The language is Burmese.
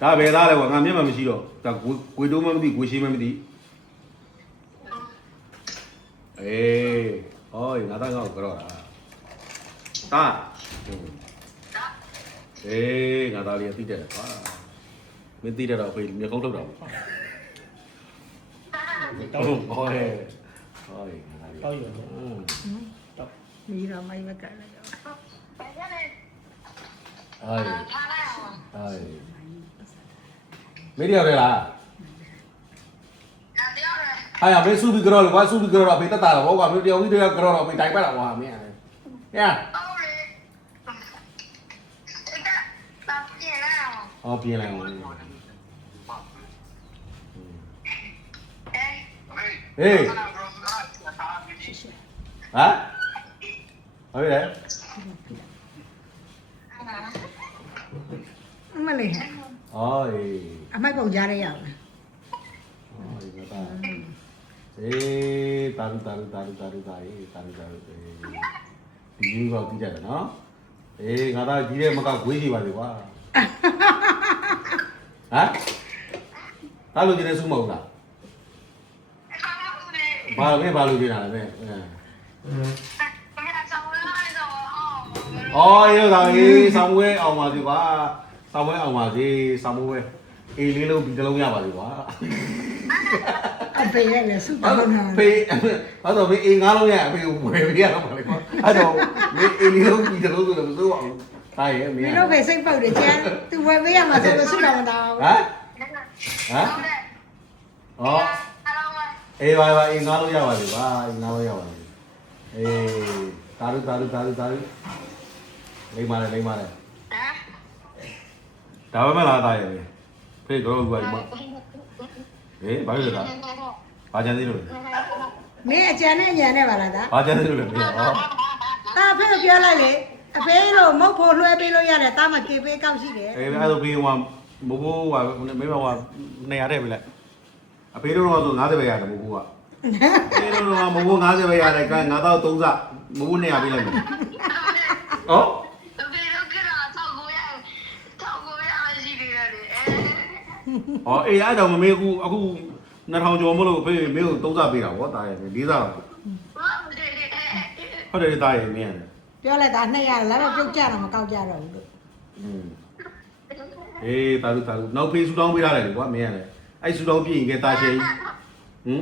ဒါပဲသားလဲကွာငါမျက်မှန်မရှိတော့ဒါကိုတိုးမှမသိကိုရှိမှမသိအေးဟောငါသားငါ့ကိုကြောက်တာတာအေးငါသားလေးသိတယ်ကွာမင်းသိတယ်တော့ဖေးမြေကုန်းထုတ်တာပေါ့ဟုတ်ဟောရဲဟောရဲငါသားလေးတောက်ရတော့ မီးတော့မိုင်းမကလည်းတော့ ဟောရဲဟောရဲမေးရရလား哎呀，没数比个了，我数比个了，被他打了，我讲没钓，你都要个了，被逮白了，我还没呀？哦，变了我。哎。啊？好嘞。မလေး哦哎。အမိုက်ပုံကြားရရအောင် အေးတာဒီယူတော့ကြည့်ကြတယ်နော်အေးငါသားကြီးတဲ့မကဝေးစီပါလေကွာဟမ်တားလို့ကျနေစုမဟုတ်လားဘာလို့ကျနေတာလဲအော်ရောသားကြီးဆောင်းဝဲအောင်ပါစီကွာဆောင်းဝဲအောင်ပါစီဆောင်းဝဲအေးလေးလုံးဒီတစ်လုံးရပါလေကွာအဖေရဲ့လည်းစုပေါင်းတာဖေးဘာလို့ဖေးအေးငါးလုံးရအဖေကိုဝယ်ပြရတော့ပါလေကွာအဲ့တော့မင်းအေးလေးလုံးဒီတစ်လုံးဆိုလည်းမစိုးအောင်တားရဲ့မင်းတို့ပဲစိတ်ပုတ်တယ်ကျန်သူဝယ်ပေးရမှာဆိုလို့စုတော်မတော်ဟမ်ဟောအေးပါအေးငါးလုံးရပါလေကွာအေးငါးလုံးရပါလေအေးတာရုလိမ့်ပါလေဒါပဲမလားတားရဲ့ဖေးတော့ဘာမှအေးဘာလို့လဲဘာကြမ်းသေးလို့လဲမင်းအကြံနဲ့ညံနဲ့ပါလားဒါဘာကြမ်းသေးလို့လဲဟောတာဖေကိုပြောလိုက်လေအဖေလို့မုတ်ဖို့လွှဲပေးလို့ရတယ်တာမကေပေးကောက်ရှိတယ်အေးအဲ့ဒါပြီးဟိုမဘိုးကမိမက200တဲ့ပဲလက်အဖေတို့တော့ဆို90ပဲရတယ်မဘိုးကဖေတို့တော့မဘိုး90ပဲရတယ်ကဲငါတော့3စမဘိုး200ပေးလိုက်မယ်ဟောอ๋อเอ้ยအဲ့ကြောင့်မမေအခု2000ကျော်မလို့ဖေးမင်းကို3စပေးတာဗောတာရဲ့4စတော့ဟုတ်တယ်တာရဲ့မင်းရတယ်ပြောလိုက်တာ200လည်းပြုတ်ကြတော့မကောက်ကြတော့ဘူးလို့အေးတာလူနောက်ဖေးဆူတောင်းပေးရတယ်လေကွာမင်းရတယ်အဲ့ဆူတောင်းပြည့်ရင်ကဲတာချေဟင်